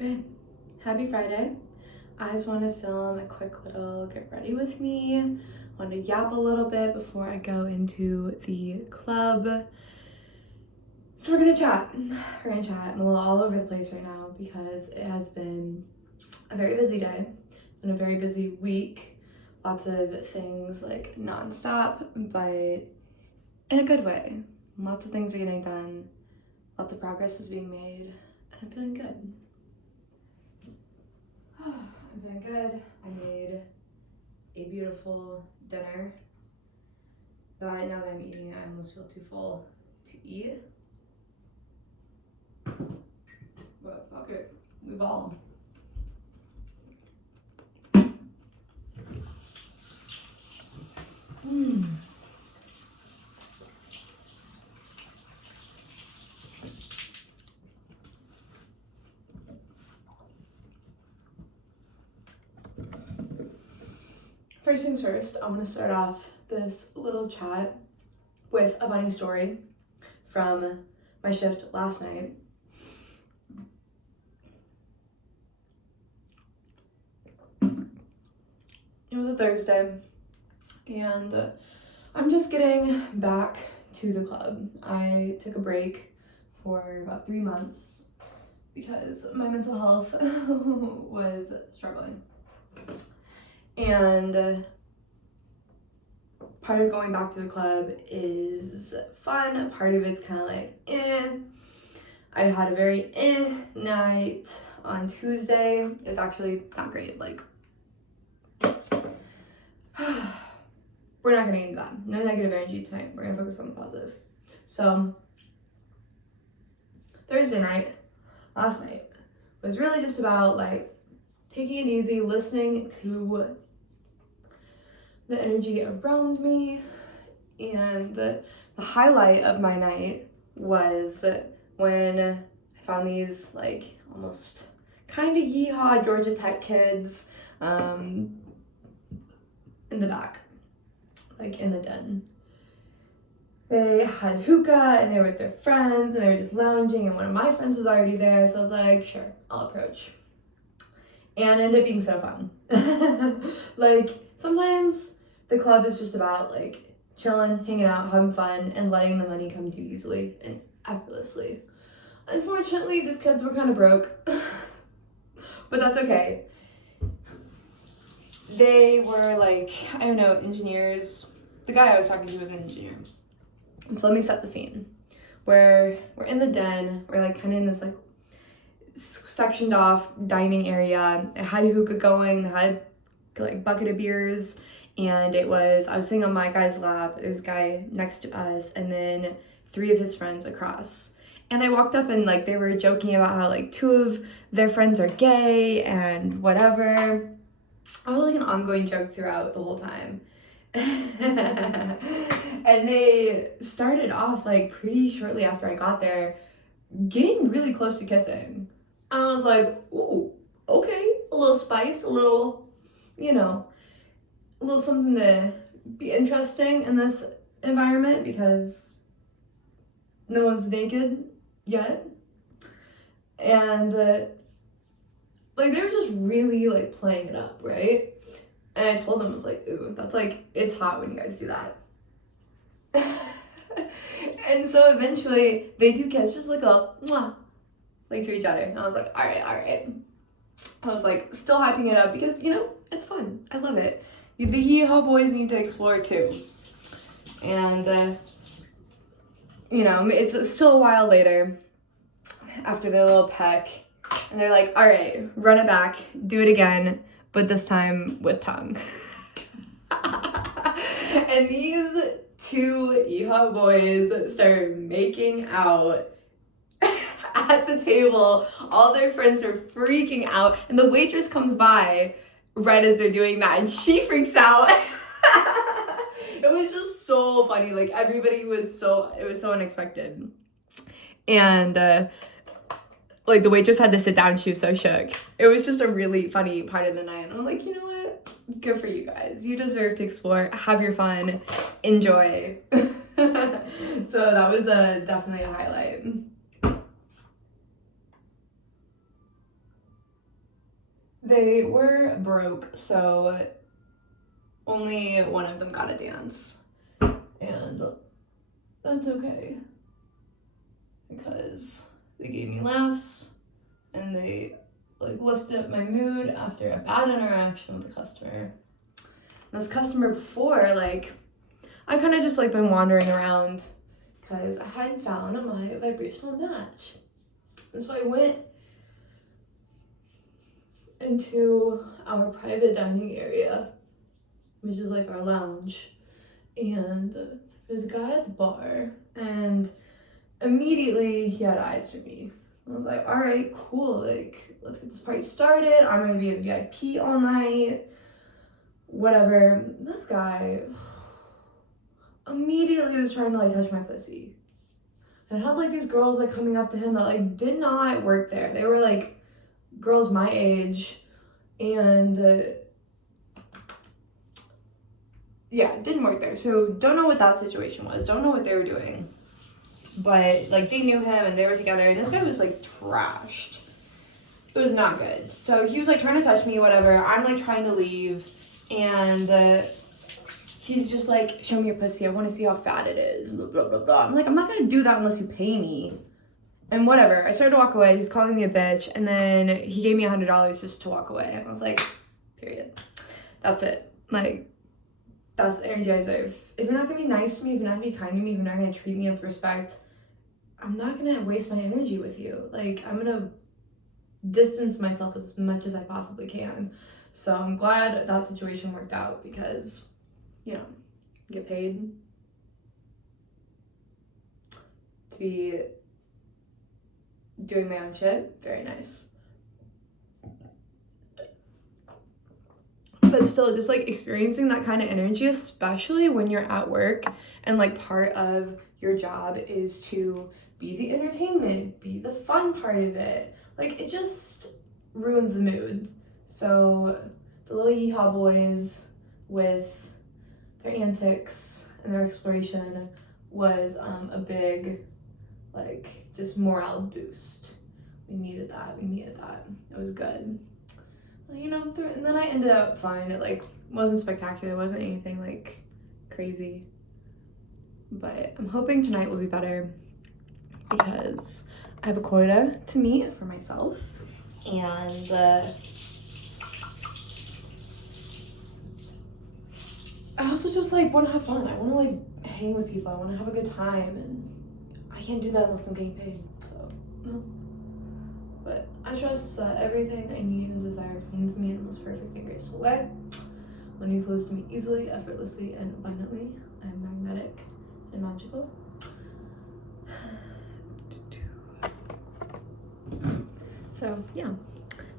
Okay, happy Friday. I just want to film a quick little get ready with me. I want to yap a little bit before I go into the club. So we're gonna chat. I'm a little all over the place right now because it has been a very busy day and a very busy week. Lots of things like nonstop, but in a good way. Lots of things are getting done. Lots of progress is being made, and I'm feeling good. I'm feeling good. I made a beautiful dinner. But now that I'm eating it, I almost feel too full to eat. But fuck it, we ball. First things first, I'm gonna start off this little chat with a funny story from my shift last night. It was a Thursday, and I'm just getting back to the club. I took a break for about 3 months because my mental health was struggling. And part of going back to the club is fun. Part of it's kind of like, I had a very night on Tuesday. It was actually not great. Like, we're not gonna get into that. No negative energy tonight. We're gonna focus on the positive. So, Thursday night, last night, was really just about like taking it easy, listening to the energy around me. And the highlight of my night was when I found these like almost kind of yeehaw Georgia Tech kids in the back, like in the den. They had hookah and they were with their friends and they were just lounging, and one of my friends was already there, so I was like, sure, I'll approach. And it ended up being so fun. Like, sometimes the club is just about like chilling, hanging out, having fun, and letting the money come to you easily and effortlessly. Unfortunately, these kids were kind of broke, but that's okay. They were like, I don't know, engineers. The guy I was talking to was an engineer. So let me set the scene. We're in the den. We're like kind of in this like sectioned off dining area. I had a hookah going. I had like bucket of beers, and I was sitting on my guy's lap. There was a guy next to us, and then 3 of his friends across. And I walked up and like they were joking about how like 2 of their friends are gay and whatever. I was like an ongoing joke throughout the whole time. And they started off like pretty shortly after I got there getting really close to kissing. I was like, ooh, okay, a little spice, a little, a little something to be interesting in this environment because no one's naked yet. And like they were just really like playing it up, right? And I told them, I was like, ooh, that's like, it's hot when you guys do that. And so eventually they do kiss, just like a mwah, like to each other. And I was like, all right. I was like still hyping it up because, it's fun. I love it. The yeehaw boys need to explore too. And, it's still a while later after their little peck. And they're like, all right, run it back, do it again, but this time with tongue. And these 2 yeehaw boys started making out at the table. All their friends are freaking out, and the waitress comes by right as they're doing that, and she freaks out. It was just so funny. Like, everybody it was so unexpected. And like the waitress had to sit down. She was so shook. It was just a really funny part of the night. I'm like, you know what? Good for you guys. You deserve to explore, have your fun, enjoy. So that was definitely a highlight. they were broke, so only one of them got a dance. And that's okay, because they gave me laughs and they like lifted up my mood after a bad interaction with a customer. And this customer before, like, I kind of just like been wandering around because I hadn't found my vibrational match. And so I went into our private dining area, which is like our lounge, and there's a guy at the bar, and immediately he had eyes for me. I was like, all right, cool, like, let's get this party started. I'm gonna be a VIP all night, whatever. This guy immediately was trying to like touch my pussy. And I had like these girls like coming up to him that like did not work there. They were like girls my age, and yeah, it didn't work there. So don't know what that situation was. Don't know what they were doing. But like they knew him and they were together, and this guy was like trashed. It was not good. So he was like trying to touch me, whatever. I'm like trying to leave, and he's just like, show me your pussy. I want to see how fat it is. Blah, blah, blah, blah. I'm like, I'm not going to do that unless you pay me. And whatever. I started to walk away. He was calling me a bitch. And then he gave me $100 just to walk away. I was like, period. That's it. Like, that's the energy I deserve. If you're not going to be nice to me, if you're not going to be kind to me, if you're not going to treat me with respect, I'm not going to waste my energy with you. Like, I'm going to distance myself as much as I possibly can. So I'm glad that situation worked out because, you know, get paid to be doing my own shit. Very nice. But still, just like experiencing that kind of energy, especially when you're at work and like part of your job is to be the entertainment, be the fun part of it. Like, it just ruins the mood. So the little yeehaw boys with their antics and their exploration was a big, like, just morale boost. We needed that. It was good. You know, and then I ended up fine. It like wasn't spectacular. It wasn't anything like crazy. But I'm hoping tonight will be better because I have a quota to meet for myself, and I also just like want to have fun. I want to like hang with people. I want to have a good time, and I can't do that unless I'm getting paid. So no. But I trust that everything I need and desire finds me in the most perfect and graceful way. Money flows to me easily, effortlessly, and abundantly. I am magnetic and magical. So yeah,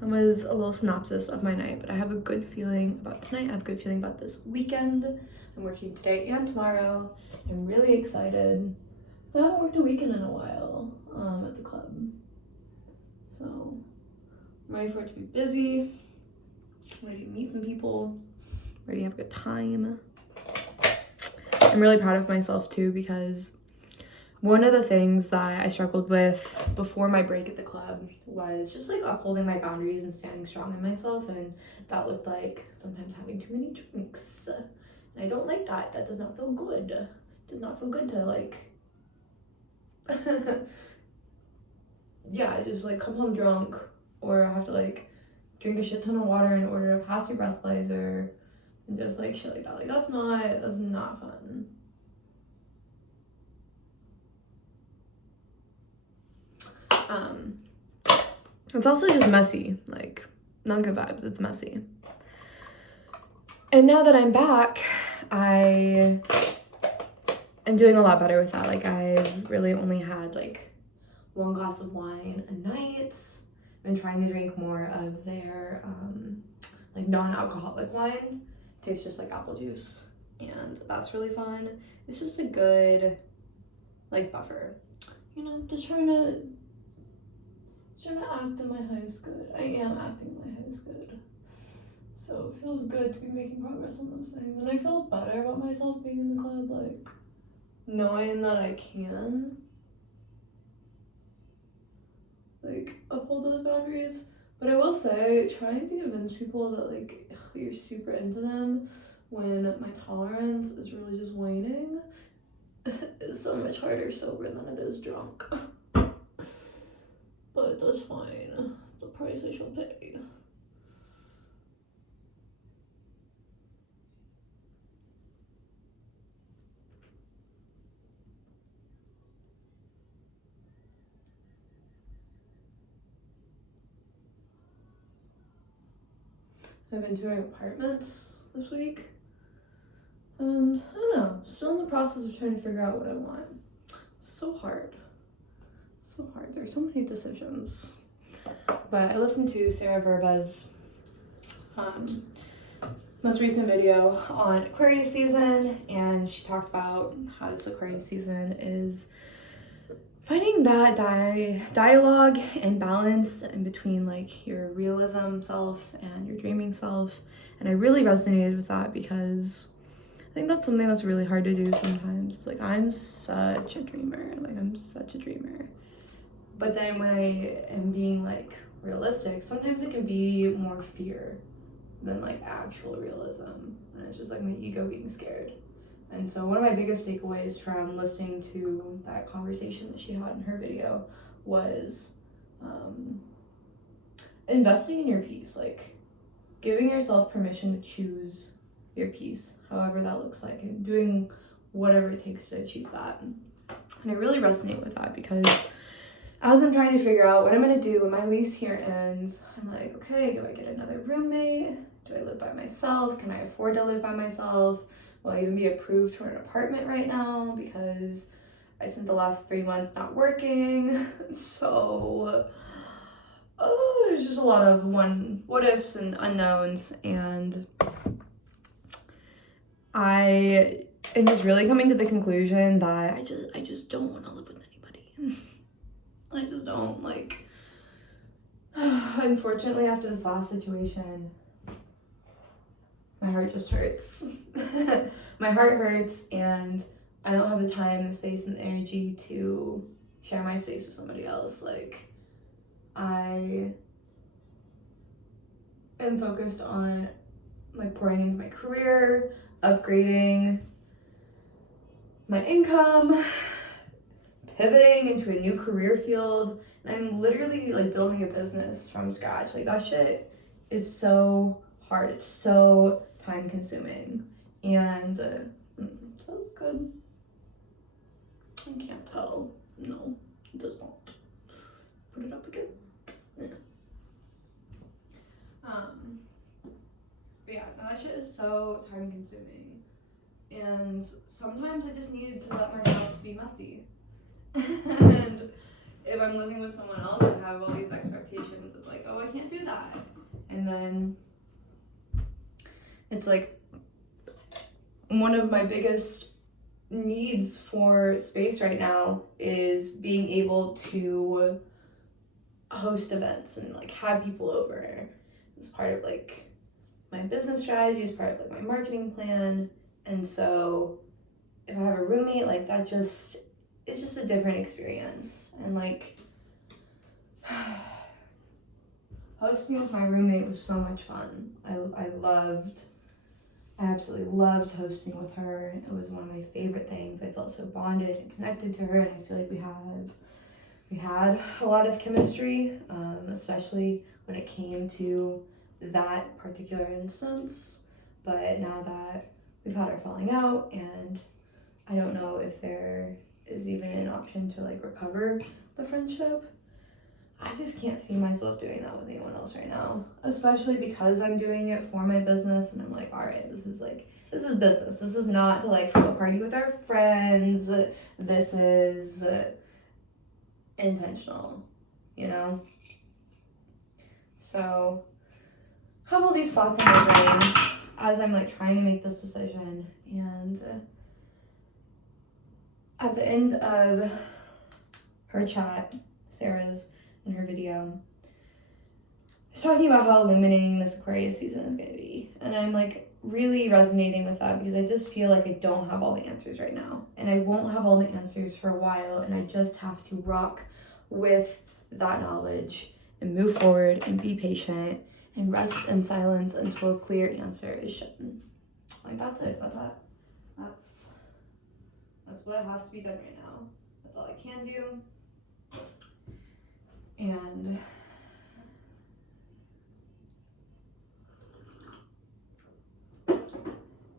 that was a little synopsis of my night, but I have a good feeling about tonight. I have a good feeling about this weekend. I'm working today and tomorrow. I'm really excited. I haven't worked a weekend in a while at the club. So I'm ready for it to be busy, ready to meet some people, ready to have a good time. I'm really proud of myself too, because one of the things that I struggled with before my break at the club was just like upholding my boundaries and standing strong in myself, and that looked like sometimes having too many drinks. And I don't like that. That does not feel good. It does not feel good to like yeah, just like come home drunk, or I have to like drink a shit ton of water in order to pass your breathalyzer, and just like shit like that. Like that's not fun. It's also just messy, like not good vibes. It's messy. And now that I'm back, I am doing a lot better with that. Like I've really only had like 1 glass of wine a night. I've been trying to drink more of their like non-alcoholic wine. It tastes just like apple juice, and that's really fun. It's just a good like buffer, you know. Just trying to act in my highest good. I am acting in my highest good, so it feels good to be making progress on those things, and I feel better about myself being in the club, like knowing that I can like uphold those boundaries. But I will say, trying to convince people that like you're super into them when my tolerance is really just waning is so much harder sober than it is drunk. But that's fine. It's a price I shall pay. I've been doing apartments this week, and I don't know, still in the process of trying to figure out what I want. It's so hard. So hard. There's so many decisions. But I listened to Sarah Verba's most recent video on Aquarius season, and she talked about how this Aquarius season is finding that dialogue and balance in between like your realism self and your dreaming self. And I really resonated with that because I think that's something that's really hard to do sometimes. It's like, I'm such a dreamer. Like, I'm such a dreamer. But then when I am being like realistic, sometimes it can be more fear than like actual realism. And it's just like my ego being scared. And so one of my biggest takeaways from listening to that conversation that she had in her video was investing in your peace, like giving yourself permission to choose your peace, however that looks like, and doing whatever it takes to achieve that. And I really resonate with that because as I'm trying to figure out what I'm gonna do when my lease here ends, I'm like, okay, do I get another roommate? Do I live by myself? Can I afford to live by myself? Will I even be approved for an apartment right now because I spent the last 3 months not working? So there's just a lot of what ifs and unknowns, and I am just really coming to the conclusion that I just don't want to live with anybody. I just don't, like, unfortunately after this last situation, my heart just hurts. My heart hurts, and I don't have the time, the space, and the energy to share my space with somebody else. Like, I am focused on like pouring into my career, upgrading my income, pivoting into a new career field, and I'm literally like building a business from scratch. Like, that shit is so hard. It's so time consuming, and so good. I can't tell. No, it does not. Put it up again. Yeah. But yeah, that shit is so time consuming, and sometimes I just needed to let my house be messy. And if I'm living with someone else, I have all these expectations of like, oh, I can't do that, and then it's like one of my biggest needs for space right now is being able to host events and like have people over. It's part of like my business strategy, it's part of like my marketing plan. And so if I have a roommate, like that it's just a different experience. And like hosting with my roommate was so much fun. I absolutely loved hosting with her. It was one of my favorite things. I felt so bonded and connected to her, and I feel like we had a lot of chemistry, especially when it came to that particular instance. But now that we've had our falling out, and I don't know if there is even an option to like recover the friendship, I just can't see myself doing that with anyone else right now, especially because I'm doing it for my business, and I'm like, all right, this is business. This is not to like have a party with our friends. This is intentional, you know? So I have all these thoughts in my brain as I'm like trying to make this decision, and at the end of her chat, Sarah's, in her video, she's talking about how illuminating this Aquarius season is going to be, and I'm like really resonating with that because I just feel like I don't have all the answers right now, and I won't have all the answers for a while, and I just have to rock with that knowledge and move forward and be patient and rest in silence until a clear answer is shown. Like, that's it. That's what has to be done right now. That's all I can do. And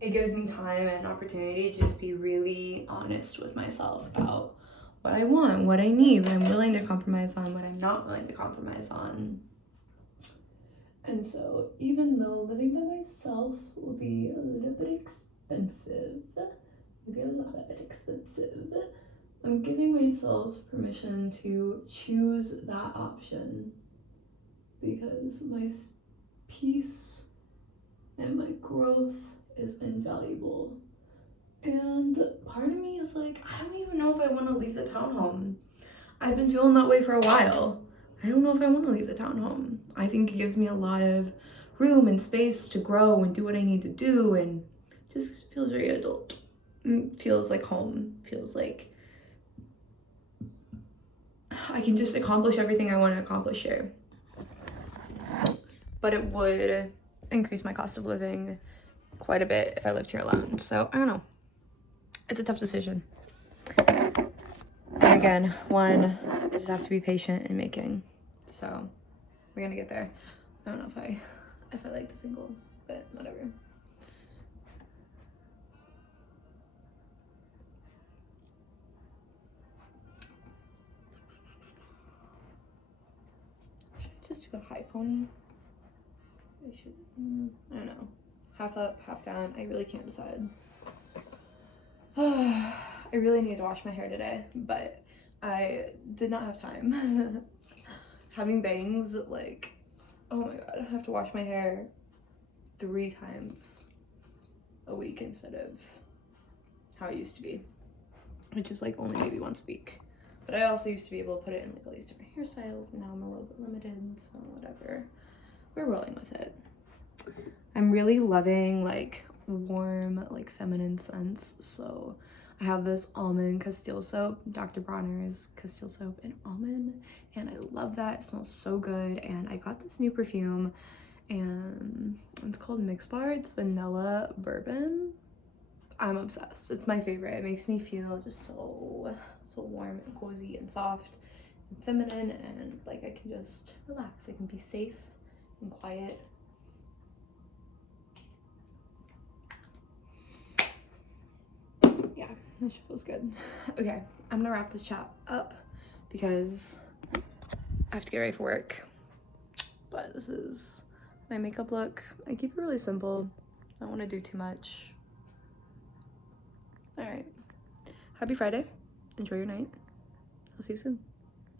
it gives me time and opportunity to just be really honest with myself about what I want, what I need, what I'm willing to compromise on, what I'm not willing to compromise on. And so, even though living by myself will be a little bit expensive, maybe a lot bit expensive, I'm giving myself permission to choose that option because my peace and my growth is invaluable. And part of me is like, I don't even know if I want to leave the townhome. I've been feeling that way for a while. I don't know if I want to leave the townhome. I think it gives me a lot of room and space to grow and do what I need to do, and just feels very adult. Feels like home. Feels like I can just accomplish everything I want to accomplish here. But it would increase my cost of living quite a bit if I lived here alone. So I don't know. It's a tough decision. And again, one, I just have to be patient in making. So we're gonna get there. I don't know if I like the single, but whatever. Should I just do a high pony? I should, I don't know. Half up, half down. I really can't decide. I really need to wash my hair today, but I did not have time. Having bangs, like, oh my god, I have to wash my hair 3 times a week instead of how it used to be, which is like only maybe once a week. But I also used to be able to put it in like all these different hairstyles, and now I'm a little bit limited, so whatever. We're rolling with it. I'm really loving like warm, like feminine scents, so I have this almond Castile soap, Dr. Bronner's Castile soap in almond, and I love that. It smells so good. And I got this new perfume, and it's called Mix Bar. It's vanilla bourbon. I'm obsessed. It's my favorite. It makes me feel just so warm and cozy and soft and feminine, and like I can just relax. I can be safe and quiet. Yeah, that shit feels good. Okay, I'm gonna wrap this chat up because I have to get ready for work. But this is my makeup look. I keep it really simple. I don't want to do too much. All right. Happy Friday. Enjoy your night. I'll see you soon.